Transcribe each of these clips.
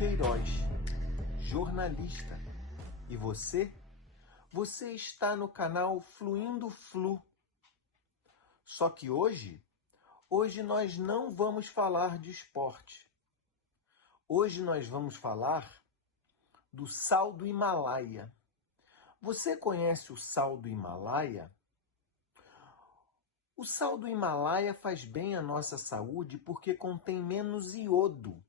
Queiroz, jornalista. E você? Você está no canal Fluindo Flu. Só que hoje nós não vamos falar de esporte. Hoje nós vamos falar do sal do Himalaia. Você conhece o sal do Himalaia? O sal do Himalaia faz bem à nossa saúde porque contém menos iodo.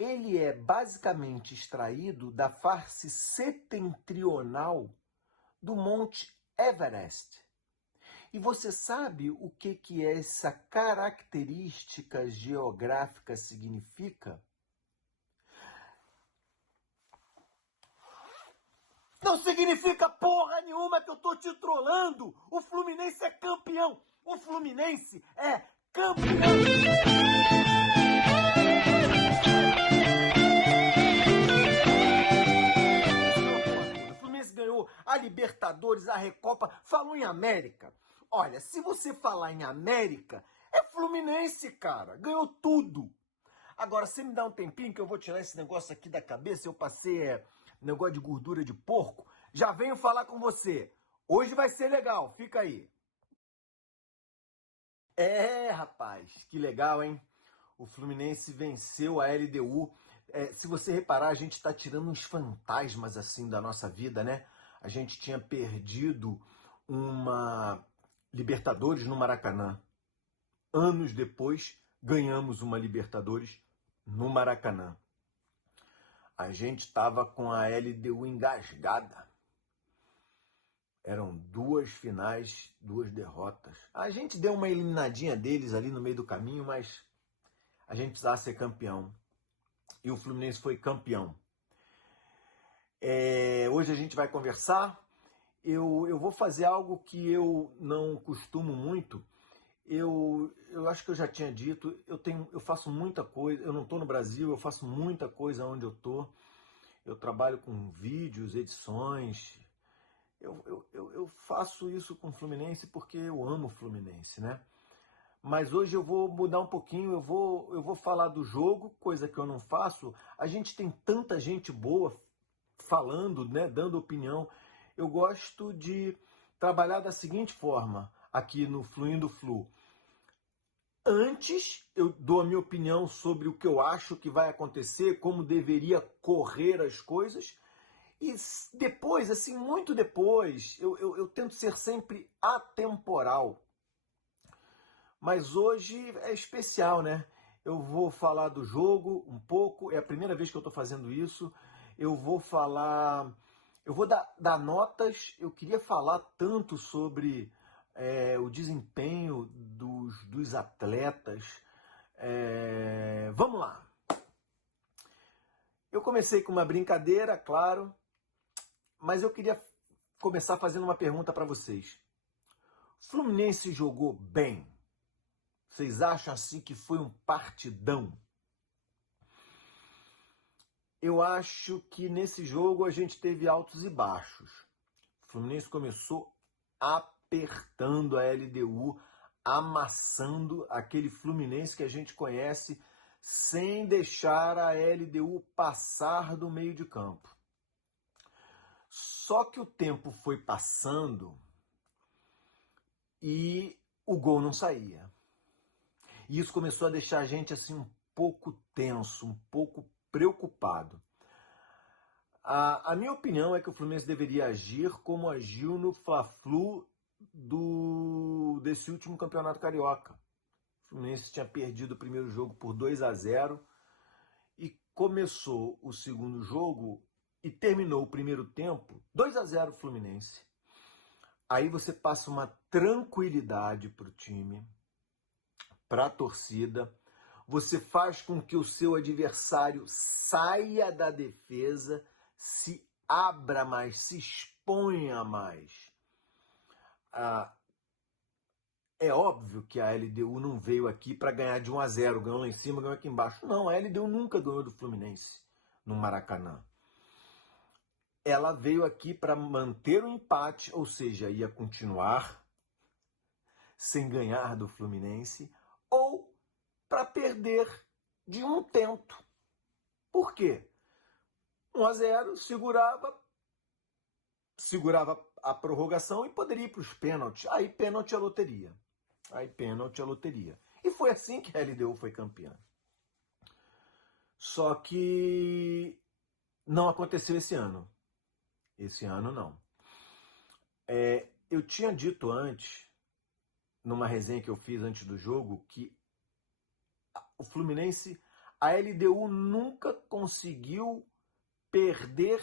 Ele é basicamente extraído da face setentrional do Monte Everest. E você sabe o que essa característica geográfica significa? Não significa porra nenhuma, que eu tô te trolando. O Fluminense é campeão. O Fluminense é campeão. O Fluminense ganhou a Libertadores, a Recopa, falou em América. Olha, se você falar em América, é Fluminense, cara. Ganhou tudo. Agora, você me dá um tempinho que eu vou tirar esse negócio aqui da cabeça. Eu passei negócio de gordura de porco. Já venho falar com você. Hoje vai ser legal, fica aí. Rapaz, que legal, hein? O Fluminense venceu a LDU. Se você reparar, a gente está tirando uns fantasmas assim da nossa vida, né? A gente tinha perdido uma Libertadores no Maracanã. Anos depois, ganhamos uma Libertadores no Maracanã. A gente estava com a LDU engasgada. Eram 2 finais, 2 derrotas. A gente deu uma eliminadinha deles ali no meio do caminho, mas a gente precisava ser campeão. E o Fluminense foi campeão. Hoje a gente vai conversar. Eu vou fazer algo que eu não costumo muito. Eu acho que eu já tinha dito, eu faço muita coisa, eu não estou no Brasil, eu faço muita coisa onde eu estou. Eu trabalho com vídeos, edições. Eu faço isso com o Fluminense porque eu amo o Fluminense, né? Mas hoje eu vou mudar um pouquinho, eu vou falar do jogo, coisa que eu não faço. A gente tem tanta gente boa falando, né, dando opinião. Eu gosto de trabalhar da seguinte forma, aqui no Fluindo Flu. Antes, eu dou a minha opinião sobre o que eu acho que vai acontecer, como deveria correr as coisas. E depois, assim, muito depois, eu tento ser sempre atemporal. Mas hoje é especial, né? Eu vou falar do jogo um pouco, é a primeira vez que eu estou fazendo isso. Eu vou dar notas. Eu queria falar tanto sobre o desempenho dos atletas. Vamos lá. Eu comecei com uma brincadeira, claro, mas eu queria começar fazendo uma pergunta para vocês. O Fluminense jogou bem? Vocês acham assim que foi um partidão? Eu acho que nesse jogo a gente teve altos e baixos. O Fluminense começou apertando a LDU, amassando aquele Fluminense que a gente conhece, sem deixar a LDU passar do meio de campo. Só que o tempo foi passando e o gol não saía. E isso começou a deixar a gente assim um pouco tenso, um pouco preocupado. A minha opinião é que o Fluminense deveria agir como agiu no Fla-Flu desse último campeonato carioca. O Fluminense tinha perdido o primeiro jogo por 2-0 e começou o segundo jogo e terminou o primeiro tempo 2-0 Fluminense. Aí você passa uma tranquilidade para o time, para a torcida. Você faz com que o seu adversário saia da defesa, se abra mais, se exponha mais. É óbvio que a LDU não veio aqui para ganhar de 1-0, ganhou lá em cima, ganhou aqui embaixo. Não, a LDU nunca ganhou do Fluminense no Maracanã. Ela veio aqui para manter o empate, ou seja, ia continuar sem ganhar do Fluminense, ou para perder de 1 tento. Por quê? 1-0, segurava a prorrogação e poderia ir para os pênaltis. Aí pênalti é loteria. E foi assim que a LDU foi campeã. Só que não aconteceu esse ano. Esse ano não. Eu tinha dito antes, numa resenha que eu fiz antes do jogo, que o Fluminense, a LDU nunca conseguiu perder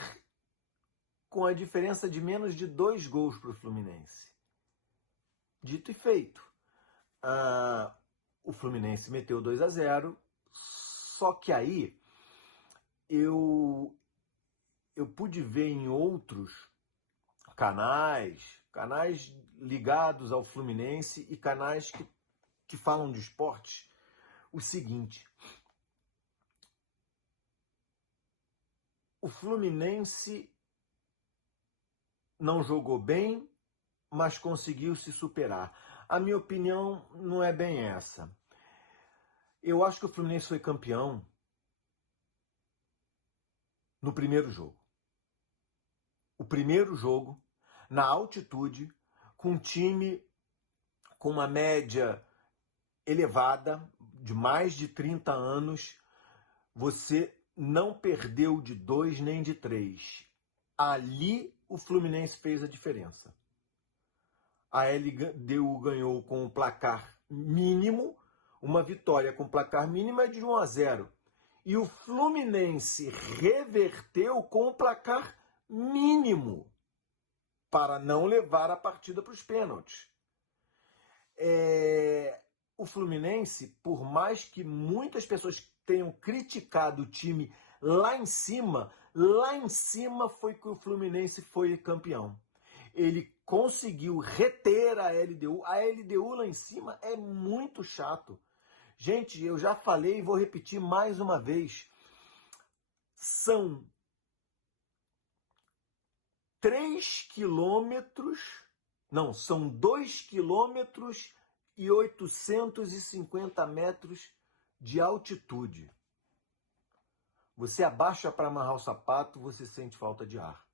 com a diferença de menos de 2 gols para o Fluminense. Dito e feito. O Fluminense meteu 2-0, só que aí eu pude ver em outros canais ligados ao Fluminense e canais que falam de esportes, o seguinte: o Fluminense não jogou bem, mas conseguiu se superar. A minha opinião não é bem essa. Eu acho que o Fluminense foi campeão no primeiro jogo. O primeiro jogo, na altitude, com um time com uma média elevada, de mais de 30 anos, você não perdeu de 2 nem de 3. Ali o Fluminense fez a diferença. A LDU ganhou com um placar mínimo, uma vitória com placar mínimo é de 1-0. E o Fluminense reverteu com o placar mínimo para não levar a partida para os pênaltis. O Fluminense, por mais que muitas pessoas tenham criticado o time lá em cima foi que o Fluminense foi campeão. Ele conseguiu reter a LDU. A LDU lá em cima é muito chato. Gente, eu já falei e vou repetir mais uma vez. São 2 quilômetros e 850 metros de altitude. Você abaixa para amarrar o sapato, você sente falta de ar.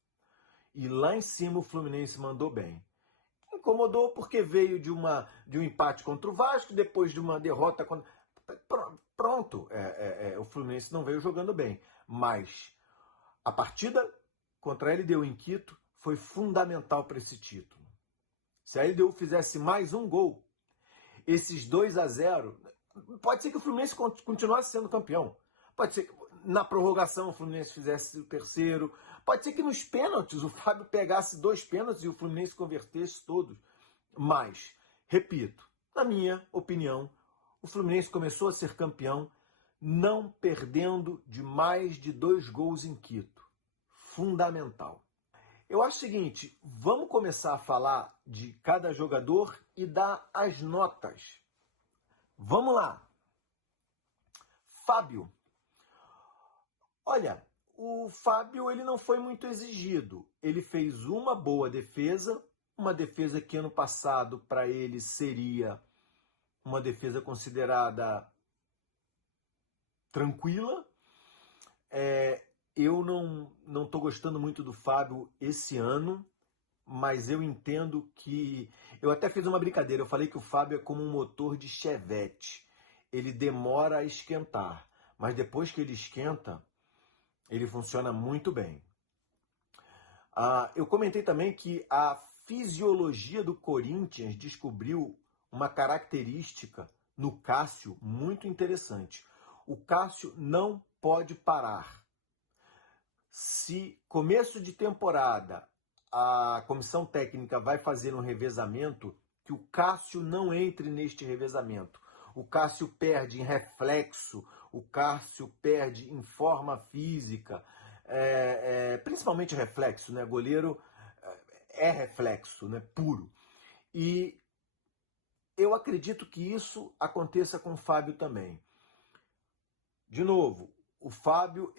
E lá em cima o Fluminense mandou bem. Incomodou porque veio de um empate contra o Vasco, depois de uma derrota contra... Pronto, o Fluminense não veio jogando bem. Mas a partida contra a LDU em Quito foi fundamental para esse título. Se a LDU fizesse mais um gol, esses 2-0, pode ser que o Fluminense continuasse sendo campeão. Pode ser que na prorrogação o Fluminense fizesse o terceiro. Pode ser que nos pênaltis o Fábio pegasse 2 pênaltis e o Fluminense convertesse todos. Mas, repito, na minha opinião, o Fluminense começou a ser campeão não perdendo de mais de 2 gols em Quito. Fundamental. Eu acho o seguinte, vamos começar a falar de cada jogador e dar as notas. Vamos lá. Fábio. Olha, o Fábio ele não foi muito exigido. Ele fez uma boa defesa, uma defesa que ano passado para ele seria uma defesa considerada tranquila. Eu não estou gostando muito do Fábio esse ano, mas eu entendo que... Eu até fiz uma brincadeira, eu falei que o Fábio é como um motor de Chevette. Ele demora a esquentar, mas depois que ele esquenta, ele funciona muito bem. Eu comentei também que a fisiologia do Corinthians descobriu uma característica no Cássio muito interessante. O Cássio não pode parar. Se começo de temporada a comissão técnica vai fazer um revezamento, que o Cássio não entre neste revezamento. O Cássio perde em reflexo, o Cássio perde em forma física, principalmente reflexo, né? Goleiro é reflexo, né? Puro. E eu acredito que isso aconteça com o Fábio também. De novo, o Fábio,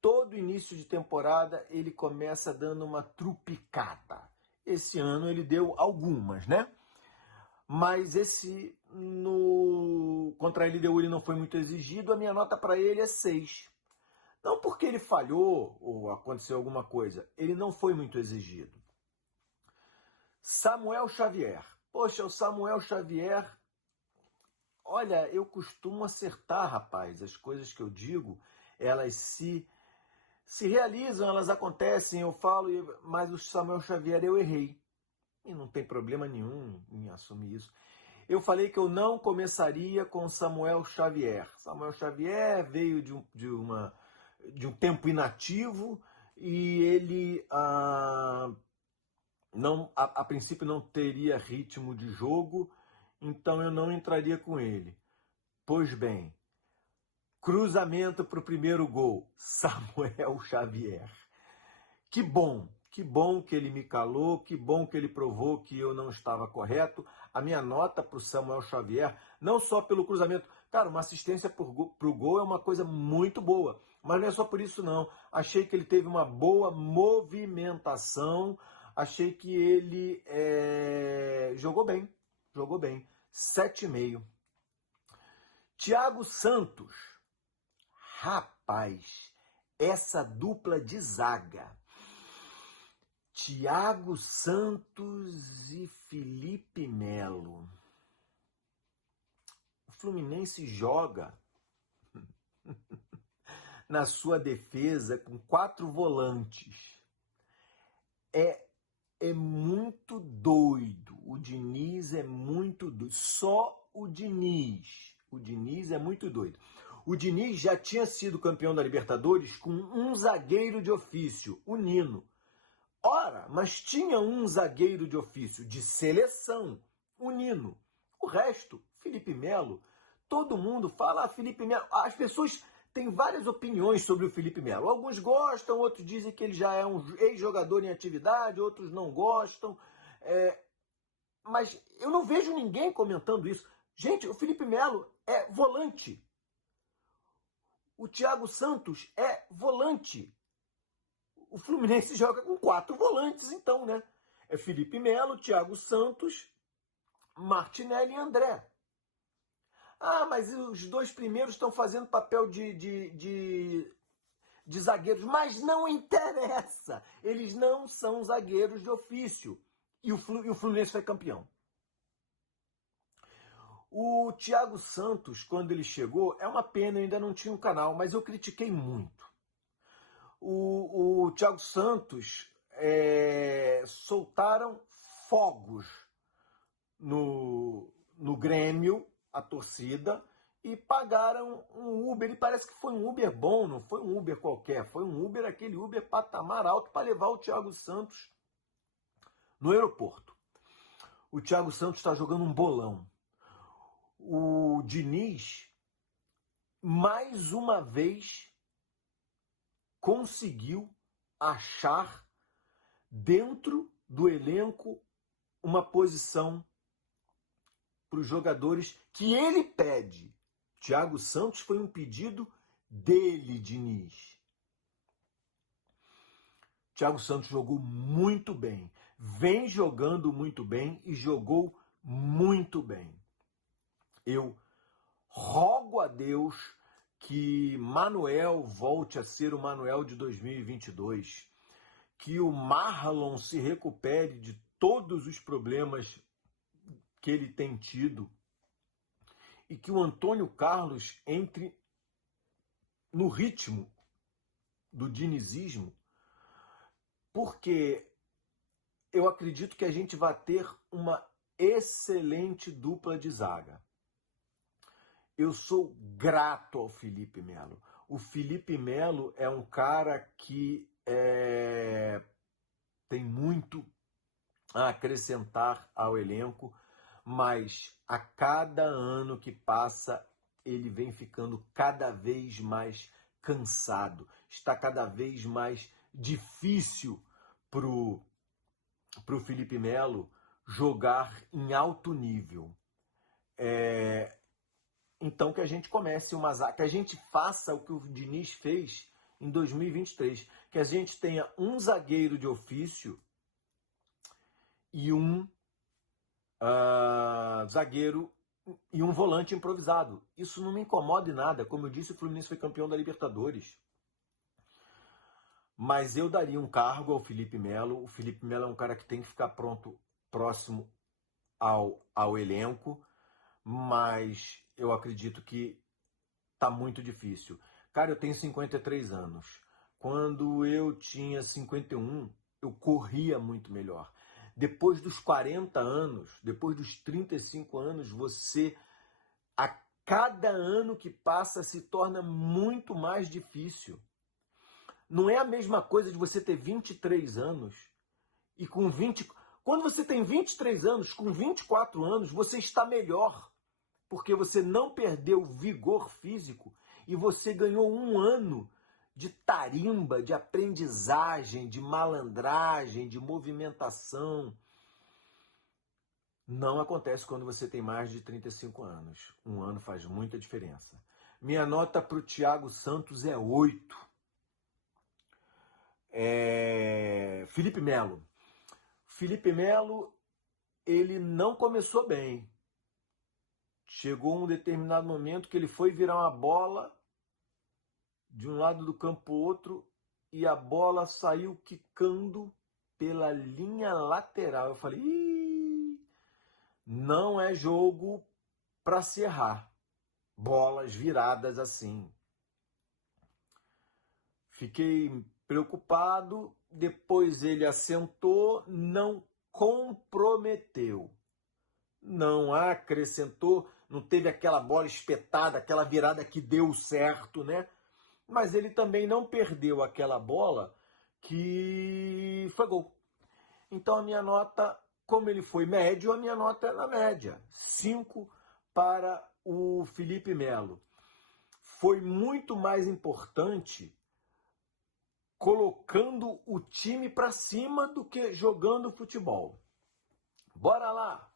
todo início de temporada, ele começa dando uma trupicata. Esse ano ele deu algumas, né? Mas contra a LDU ele não foi muito exigido. A minha nota para ele é 6. Não porque ele falhou ou aconteceu alguma coisa, ele não foi muito exigido. Samuel Xavier. Poxa, o Samuel Xavier, olha, eu costumo acertar, rapaz. As coisas que eu digo, elas se realizam, elas acontecem, eu falo, mas o Samuel Xavier eu errei. E não tem problema nenhum em assumir isso. Eu falei que eu não começaria com Samuel Xavier. Samuel Xavier veio de um tempo inativo e ele não, a princípio não teria ritmo de jogo, então eu não entraria com ele. Pois bem, cruzamento para o primeiro gol, Samuel Xavier. Que bom que ele me calou, que bom que ele provou que eu não estava correto. A minha nota para o Samuel Xavier, não só pelo cruzamento, cara, uma assistência para o gol é uma coisa muito boa, mas não é só por isso não. Achei que ele teve uma boa movimentação, achei que ele jogou bem, 7,5. Thiago Santos, rapaz, essa dupla de zaga, Thiago Santos e Felipe Melo. O Fluminense joga na sua defesa com 4 volantes. É muito doido. O Diniz é muito doido. Só o Diniz. O Diniz é muito doido. O Diniz já tinha sido campeão da Libertadores com um zagueiro de ofício, o Nino. Ora, mas tinha um zagueiro de ofício de seleção, o Nino. O resto, Felipe Melo, todo mundo fala Felipe Melo. As pessoas têm várias opiniões sobre o Felipe Melo. Alguns gostam, outros dizem que ele já é um ex-jogador em atividade, outros não gostam. Mas eu não vejo ninguém comentando isso. Gente, o Felipe Melo é volante. O Thiago Santos é volante. O Fluminense joga com 4 volantes, então, né? É Felipe Melo, Thiago Santos, Martinelli e André. Ah, mas os 2 primeiros estão fazendo papel de zagueiros. Mas não interessa. Eles não são zagueiros de ofício. E o Fluminense foi campeão. O Thiago Santos, quando ele chegou, é uma pena, ainda não tinha um canal, mas eu critiquei muito. O Thiago Santos soltaram fogos no Grêmio, a torcida, e pagaram um Uber. E parece que foi um Uber bom, não foi um Uber qualquer, foi um Uber, aquele Uber patamar alto para levar o Thiago Santos no aeroporto. O Thiago Santos está jogando um bolão. O Diniz, mais uma vez, conseguiu achar dentro do elenco uma posição para os jogadores que ele pede. Thiago Santos foi um pedido dele, Diniz. Thiago Santos jogou muito bem, vem jogando muito bem e jogou muito bem. Eu rogo a Deus que Manuel volte a ser o Manuel de 2022, que o Marlon se recupere de todos os problemas que ele tem tido e que o Antônio Carlos entre no ritmo do dinizismo, porque eu acredito que a gente vai ter uma excelente dupla de zaga. Eu sou grato ao Felipe Melo. O Felipe Melo é um cara que tem muito a acrescentar ao elenco, mas a cada ano que passa, ele vem ficando cada vez mais cansado. Está cada vez mais difícil pro Felipe Melo jogar em alto nível. Então que a gente comece que a gente faça o que o Diniz fez em 2023, que a gente tenha um zagueiro de ofício e um zagueiro e um volante improvisado. Isso não me incomoda em nada. Como eu disse, o Fluminense foi campeão da Libertadores. Mas eu daria um cargo ao Felipe Melo. O Felipe Melo é um cara que tem que ficar pronto, próximo ao elenco, mas eu acredito que tá muito difícil. Cara, eu tenho 53 anos. Quando eu tinha 51, eu corria muito melhor. Depois dos 40 anos, depois dos 35 anos, a cada ano que passa, se torna muito mais difícil. Não é a mesma coisa de você ter 23 anos e com 20. Quando você tem 23 anos, com 24 anos, você está melhor, porque você não perdeu vigor físico e você ganhou um ano de tarimba, de aprendizagem, de malandragem, de movimentação. Não acontece quando você tem mais de 35 anos. Um ano faz muita diferença. Minha nota para o Thiago Santos é 8. Felipe Melo. Felipe Melo, ele não começou bem. Chegou um determinado momento que ele foi virar uma bola de um lado do campo para o outro e a bola saiu quicando pela linha lateral. Eu falei, não é jogo para se errar. Bolas viradas assim. Fiquei preocupado, depois ele assentou, não comprometeu. Não acrescentou, não teve aquela bola espetada, aquela virada que deu certo, né? Mas ele também não perdeu aquela bola que foi gol. Então a minha nota, como ele foi médio, a minha nota é na média. 5 para o Felipe Melo. Foi muito mais importante colocando o time para cima do que jogando futebol. Bora lá!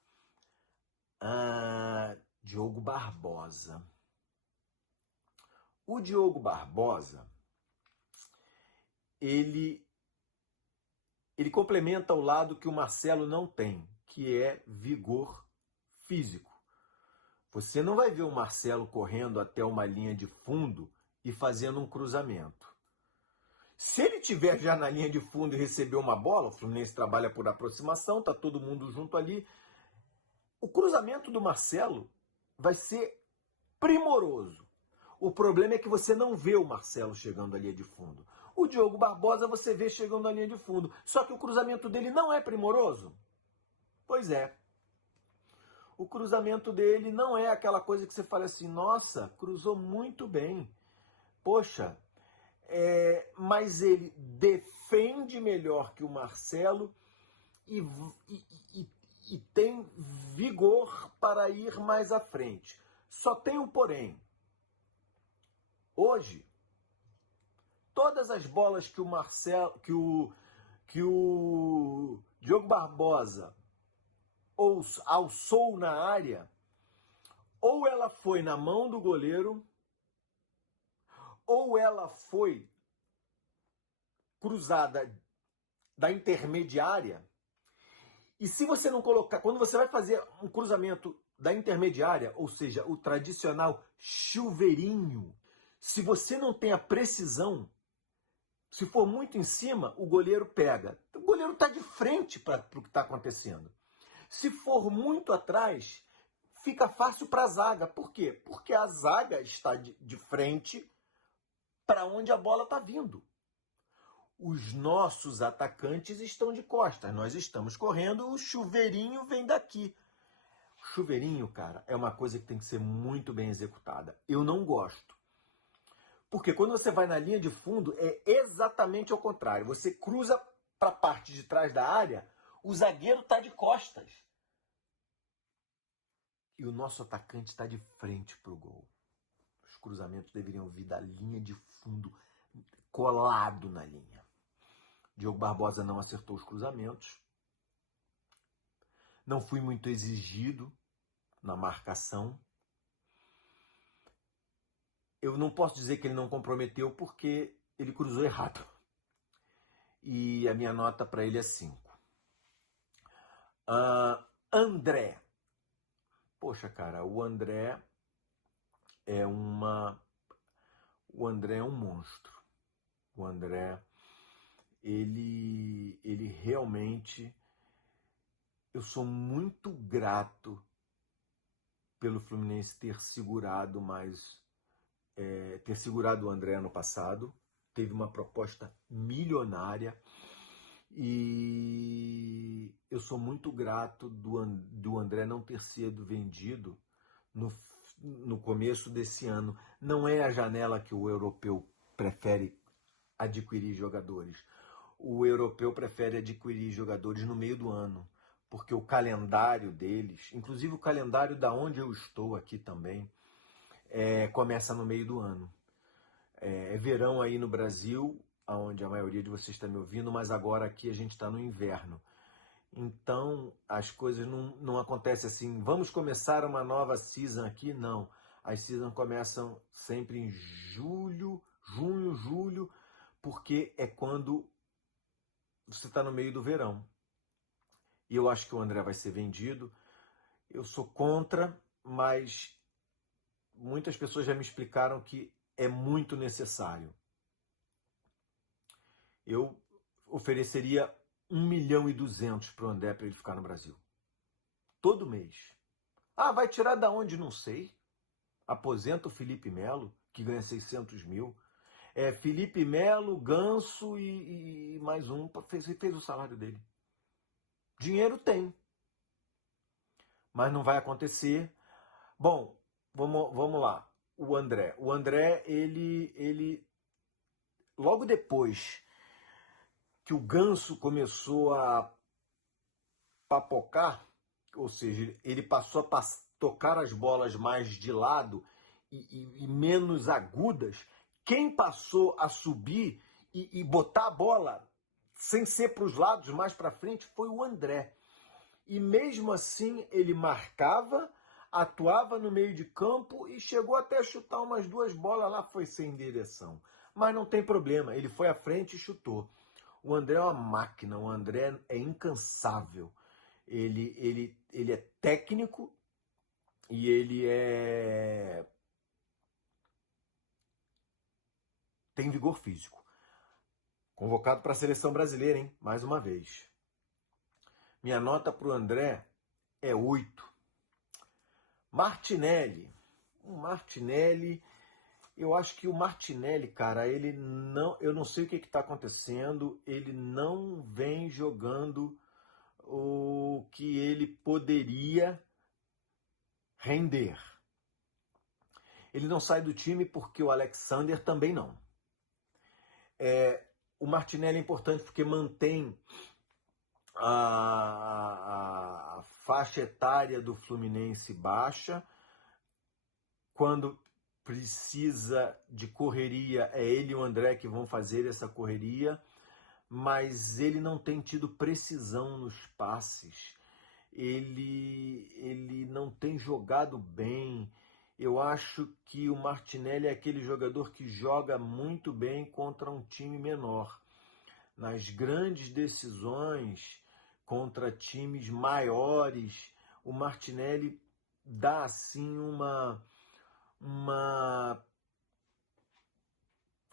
Diogo Barbosa. O Diogo Barbosa, ele complementa o lado que o Marcelo não tem, que é vigor físico. Você não vai ver o Marcelo correndo até uma linha de fundo e fazendo um cruzamento. Se ele tiver já na linha de fundo e receber uma bola, o Fluminense trabalha por aproximação, tá todo mundo junto ali. O cruzamento do Marcelo vai ser primoroso. O problema é que você não vê o Marcelo chegando à linha de fundo. O Diogo Barbosa você vê chegando à linha de fundo. Só que o cruzamento dele não é primoroso. Pois é. O cruzamento dele não é aquela coisa que você fala assim, nossa, cruzou muito bem. Poxa, mas ele defende melhor que o Marcelo e tem vigor para ir mais à frente. Só tem um porém. Hoje, todas as bolas que o Marcelo, que o Diogo Barbosa alçou na área, ou ela foi na mão do goleiro, ou ela foi cruzada da intermediária. E se você não colocar, quando você vai fazer um cruzamento da intermediária, ou seja, o tradicional chuveirinho, se você não tem a precisão, se for muito em cima, o goleiro pega. O goleiro está de frente para o que está acontecendo. Se for muito atrás, fica fácil para a zaga. Por quê? Porque a zaga está de frente para onde a bola está vindo. Os nossos atacantes estão de costas. Nós estamos correndo, o chuveirinho vem daqui. O chuveirinho, cara, é uma coisa que tem que ser muito bem executada. Eu não gosto. Porque quando você vai na linha de fundo, é exatamente ao contrário. Você cruza para a parte de trás da área, o zagueiro está de costas. E o nosso atacante está de frente para o gol. Os cruzamentos deveriam vir da linha de fundo, colado na linha. Diogo Barbosa não acertou os cruzamentos. Não fui muito exigido na marcação. Eu não posso dizer que ele não comprometeu porque ele cruzou errado. E a minha nota para ele é 5. André. Poxa, cara, o André é um monstro. O André ele realmente, eu sou muito grato pelo Fluminense ter segurado ter segurado o André no passado. Teve uma proposta milionária e eu sou muito grato do André não ter sido vendido no começo desse ano. Não é a janela que o europeu prefere adquirir jogadores. O europeu prefere adquirir jogadores no meio do ano, porque o calendário deles, inclusive o calendário da onde eu estou aqui também, começa no meio do ano. É verão aí no Brasil, onde a maioria de vocês está me ouvindo, mas agora aqui a gente está no inverno. Então as coisas não acontecem assim, vamos começar uma nova season aqui, não. As seasons começam sempre em junho, julho, porque é quando você está no meio do verão. E eu acho que o André vai ser vendido. Eu sou contra, mas muitas pessoas já me explicaram que é muito necessário. Eu ofereceria 1.200.000 para o André para ele ficar no Brasil. Todo mês. Ah, vai tirar da onde? Não sei. Aposenta o Felipe Melo, que ganha 600 mil. Felipe Melo, Ganso e mais um fez o salário dele. Dinheiro tem, mas não vai acontecer. Bom, vamos lá. O André, ele logo depois que o Ganso começou a papocar, ou seja, ele passou a tocar as bolas mais de lado e menos agudas, quem passou a subir e botar a bola sem ser para os lados, mais para frente, foi o André. E mesmo assim ele marcava, atuava no meio de campo e chegou até a chutar umas 2 bolas lá, foi sem direção. Mas não tem problema, ele foi à frente e chutou. O André é uma máquina, o André é incansável. Ele é técnico e ele tem vigor físico. Convocado para a seleção brasileira, hein? Mais uma vez. Minha nota para o André é 8. Martinelli. O Martinelli, eu acho que o Martinelli, cara, ele não, eu não sei o que está acontecendo, ele não vem jogando o que ele poderia render. Ele não sai do time porque o Alexander também não. O Martinelli é importante porque mantém a faixa etária do Fluminense baixa. Quando precisa de correria, é ele e o André que vão fazer essa correria, mas ele não tem tido precisão nos passes. Ele não tem jogado bem. Eu acho que o Martinelli é aquele jogador que joga muito bem contra um time menor. Nas grandes decisões contra times maiores, o Martinelli dá assim uma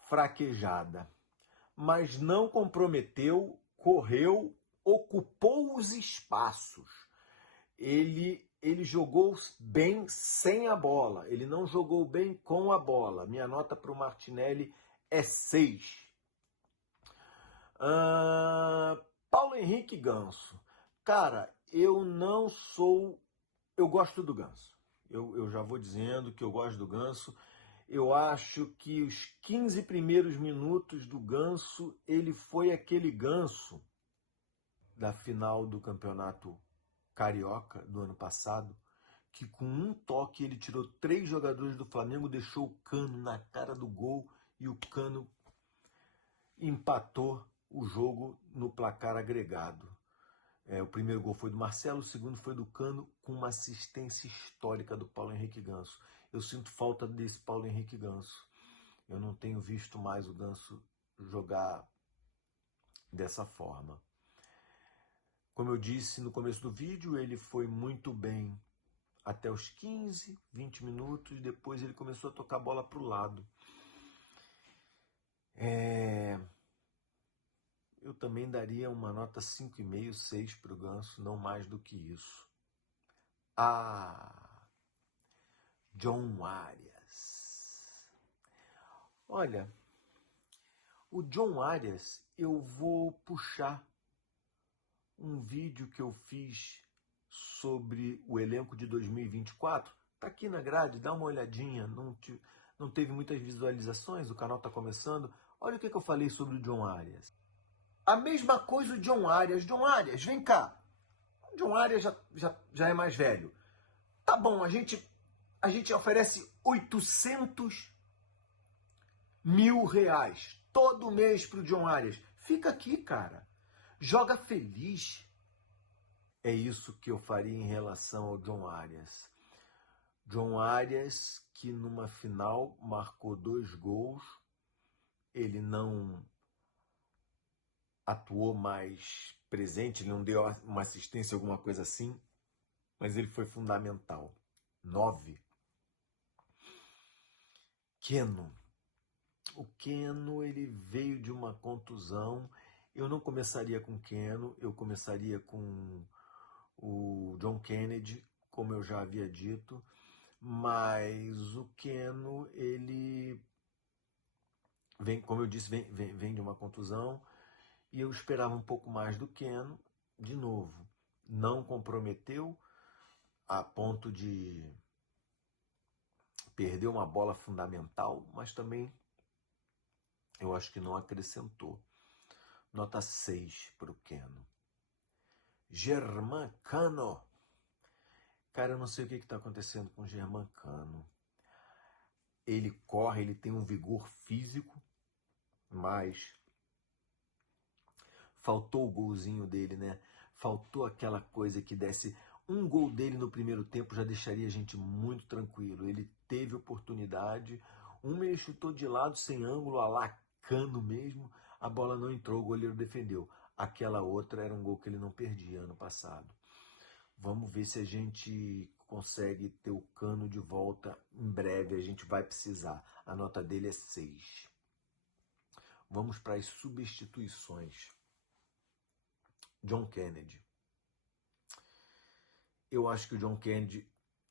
fraquejada, mas não comprometeu, correu, ocupou os espaços. Ele jogou bem sem a bola, ele não jogou bem com a bola. Minha nota para o Martinelli é 6. Paulo Henrique Ganso. Cara, eu gosto do Ganso. Eu já vou dizendo que eu gosto do Ganso. Eu acho que os 15 primeiros minutos do Ganso, ele foi aquele Ganso da final do Campeonato Carioca do ano passado, que com um toque ele tirou 3 jogadores do Flamengo, deixou o Cano na cara do gol e o Cano empatou o jogo no placar agregado. O primeiro gol foi do Marcelo, o segundo foi do Cano, com uma assistência histórica do Paulo Henrique Ganso. Eu sinto falta desse Paulo Henrique Ganso. Eu não tenho visto mais o Ganso jogar dessa forma. Como eu disse no começo do vídeo, ele foi muito bem até os 15, 20 minutos, depois ele começou a tocar a bola para o lado. eu também daria uma nota 5,5, 6 para o Ganso, não mais do que isso. John Arias. Olha, o John Arias, eu vou puxar um vídeo que eu fiz sobre o elenco de 2024. Tá aqui na grade, dá uma olhadinha. Não teve muitas visualizações, o canal está começando. Olha o que eu falei sobre o John Arias. A mesma coisa o John Arias. John Arias, vem cá. O John Arias já é mais velho. Tá bom, a gente oferece 800 mil reais todo mês pro John Arias. Fica aqui, cara. Joga feliz. É isso que eu faria em relação ao John Arias. John Arias, que numa final marcou 2 gols. Ele não atuou mais presente, ele não deu uma assistência, alguma coisa assim, mas ele foi fundamental. 9. Keno. O Keno, ele veio de uma contusão. Eu não começaria com Keno, eu começaria com o John Kennedy, como eu já havia dito, mas o Keno, ele vem, como eu disse, vem de uma contusão, e eu esperava um pouco mais do Keno. De novo, não comprometeu a ponto de perder uma bola fundamental, mas também eu acho que não acrescentou. Nota 6 para o Keno. Germán Cano. Cara, eu não sei o que está acontecendo com o Germán Cano. Ele corre, ele tem um vigor físico, mas faltou o golzinho dele, né? Faltou aquela coisa que desse... Um gol dele no primeiro tempo já deixaria a gente muito tranquilo. Ele teve oportunidade, ele chutou de lado, sem ângulo, a lá Cano mesmo, a bola não entrou, o goleiro defendeu. Aquela outra era um gol que ele não perdia ano passado. Vamos ver se a gente consegue ter o Cano de volta em breve, a gente vai precisar. A nota dele é 6. Vamos para as substituições. John Kennedy. Eu acho que o John Kennedy,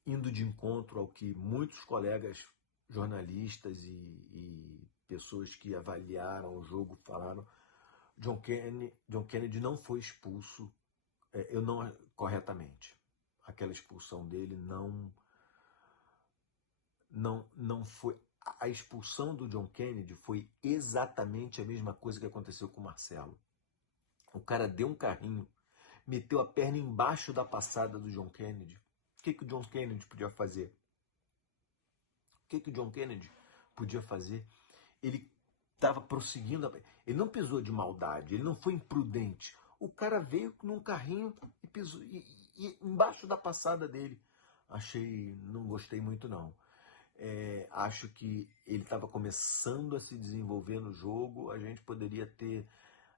indo de encontro ao que muitos colegas jornalistas e pessoas que avaliaram o jogo falaram, John Kennedy não foi expulso corretamente. Aquela expulsão dele não foi... A expulsão do John Kennedy foi exatamente a mesma coisa que aconteceu com o Marcelo. O cara deu um carrinho, meteu a perna embaixo da passada do John Kennedy. O que o John Kennedy podia fazer? Ele estava prosseguindo. Ele não pisou de maldade, ele não foi imprudente. O cara veio num carrinho e pisou e embaixo da passada dele. Não gostei muito não. Acho que ele estava começando a se desenvolver no jogo. A gente poderia ter...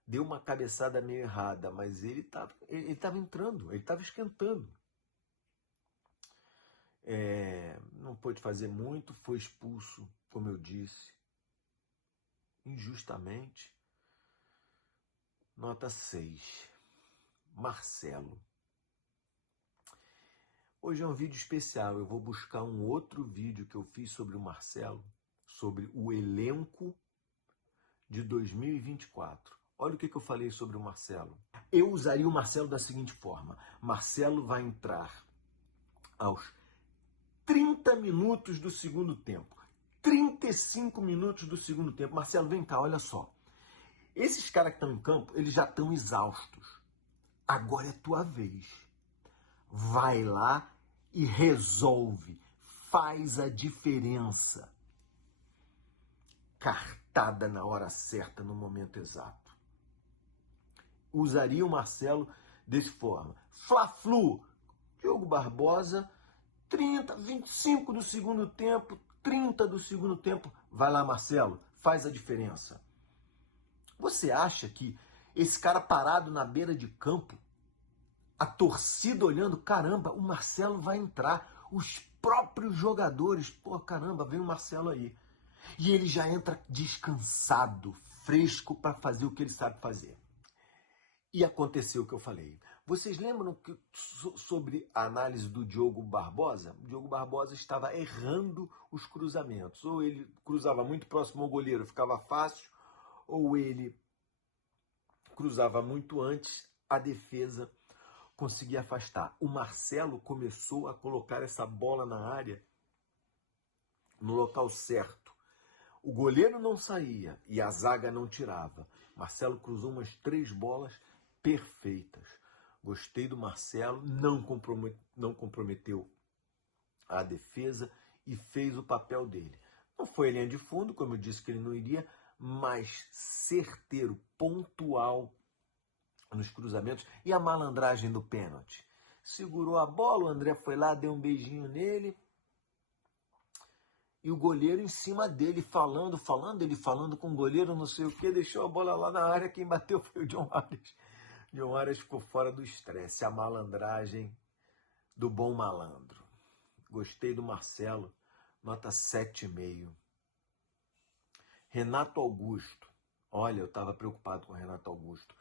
Deu uma cabeçada meio errada, mas ele estava entrando, ele estava esquentando. Não pôde fazer muito, foi expulso, como eu disse, injustamente. Nota 6. Marcelo. Hoje é um vídeo especial, eu vou buscar um outro vídeo que eu fiz sobre o Marcelo, sobre o elenco de 2024. Olha o que eu falei sobre o Marcelo. Eu usaria o Marcelo da seguinte forma. Marcelo vai entrar aos 30 minutos do segundo tempo. 35 minutos do segundo tempo. Marcelo, vem cá, olha só. Esses caras que estão em campo, eles já estão exaustos. Agora é tua vez. Vai lá e resolve. Faz a diferença. Cartada na hora certa, no momento exato. Usaria o Marcelo dessa forma. Fla-Flu, Diogo Barbosa, 25 do segundo tempo, 30 do segundo tempo. Vai lá, Marcelo, faz a diferença. Você acha que esse cara parado na beira de campo, a torcida olhando, caramba, o Marcelo vai entrar, os próprios jogadores, pô, caramba, vem o Marcelo aí. E ele já entra descansado, fresco para fazer o que ele sabe fazer. E aconteceu o que eu falei. Vocês lembram sobre a análise do Diogo Barbosa? O Diogo Barbosa estava errando os cruzamentos. Ou ele cruzava muito próximo ao goleiro, ficava fácil, ou ele cruzava muito antes, a defesa conseguia afastar. O Marcelo começou a colocar essa bola na área no local certo. O goleiro não saía e a zaga não tirava. Marcelo cruzou umas 3 bolas perfeitas. Gostei do Marcelo, não comprometeu a defesa e fez o papel dele. Não foi linha de fundo, como eu disse que ele não iria, mas certeiro, pontual nos cruzamentos. E a malandragem do pênalti? Segurou a bola, o André foi lá, deu um beijinho nele, e o goleiro em cima dele, ele falando com o goleiro, não sei o que, deixou a bola lá na área, quem bateu foi o John Arias. John Arias ficou fora do estresse, a malandragem do bom malandro. Gostei do Marcelo, nota 7,5. Renato Augusto, olha, eu estava preocupado com o Renato Augusto.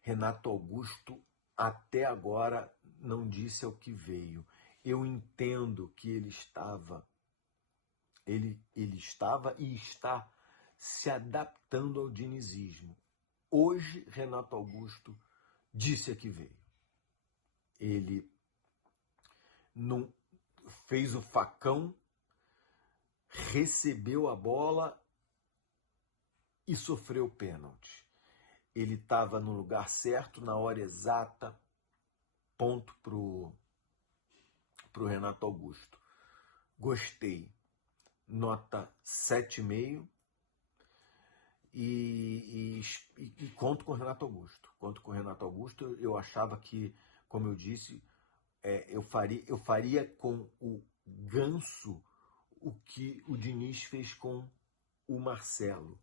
Renato Augusto até agora não disse ao que veio. Eu entendo que ele estava e está se adaptando ao dinizismo. Hoje, Renato Augusto disse a que veio. Ele não fez o facão, recebeu a bola e sofreu o pênalti. Ele estava no lugar certo, na hora exata, ponto pro Renato Augusto. Gostei. Nota 7,5 e conto com o Renato Augusto. Conto com o Renato Augusto. Eu achava que, como eu disse, eu faria com o Ganso o que o Diniz fez com o Marcelo.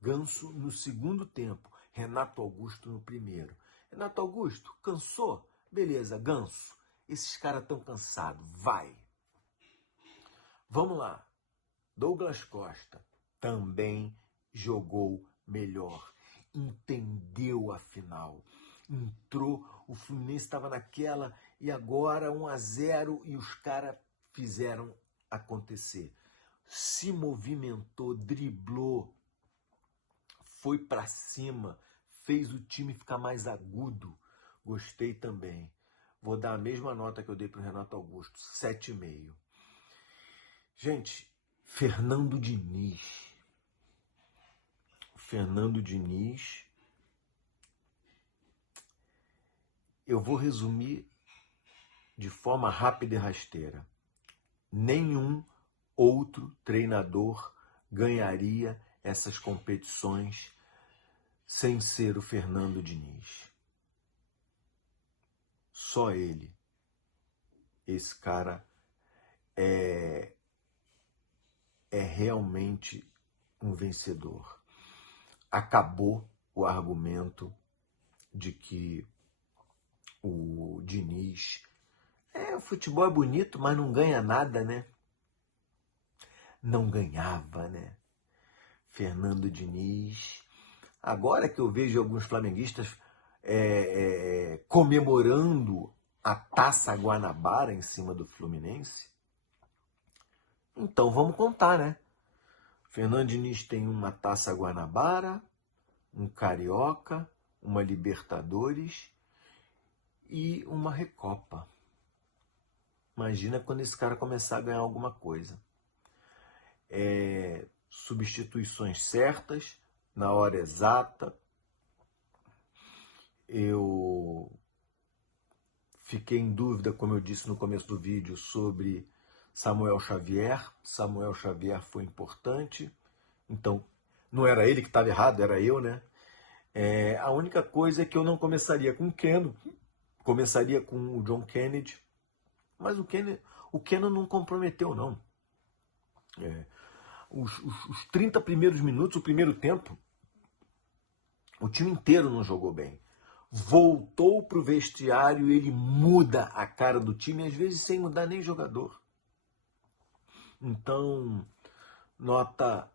Ganso no segundo tempo, Renato Augusto no primeiro. Renato Augusto, cansou? Beleza, Ganso. Esses caras estão cansados. Vai. Vamos lá. Douglas Costa também jogou melhor, entendeu a final, entrou, o Fluminense estava naquela e agora 1-0 e os caras fizeram acontecer. Se movimentou, driblou, foi para cima, fez o time ficar mais agudo. Gostei também. Vou dar a mesma nota que eu dei para o Renato Augusto, 7,5. Gente, Fernando Diniz, eu vou resumir de forma rápida e rasteira. Nenhum outro treinador ganharia essas competições sem ser o Fernando Diniz. Só ele. Esse cara é realmente um vencedor. Acabou o argumento de que o Diniz o futebol é bonito, mas não ganha nada, né? Não ganhava, né? Fernando Diniz. Agora que eu vejo alguns flamenguistas comemorando a Taça Guanabara em cima do Fluminense, então vamos contar, né? Fernando Diniz tem uma Taça Guanabara, um Carioca, uma Libertadores e uma Recopa. Imagina quando esse cara começar a ganhar alguma coisa. Substituições certas, na hora exata. Eu fiquei em dúvida, como eu disse no começo do vídeo, sobre Samuel Xavier. Samuel Xavier foi importante. Então, não era ele que estava errado, era eu, né? A única coisa é que eu não começaria com o Keno, começaria com o John Kennedy, mas o Keno não comprometeu, não. Os 30 primeiros minutos, o primeiro tempo, o time inteiro não jogou bem. Voltou para o vestiário, ele muda a cara do time, às vezes sem mudar nem jogador. Então, nota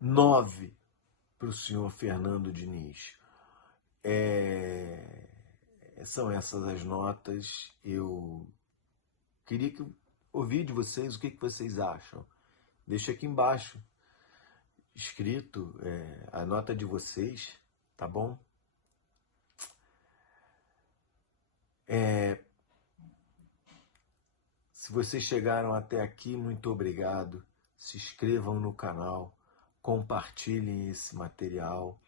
9 para o senhor Fernando Diniz. São essas as notas. Eu queria ouvir de vocês o que vocês acham. Deixa aqui embaixo escrito a nota de vocês, tá bom? Se vocês chegaram até aqui, muito obrigado. Se inscrevam no canal, compartilhem esse material.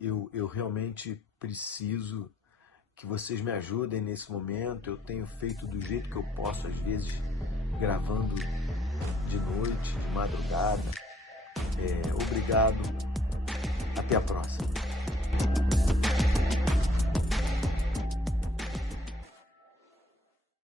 Eu realmente preciso que vocês me ajudem nesse momento. Eu tenho feito do jeito que eu posso, às vezes gravando de noite, de madrugada. Obrigado. Até a próxima.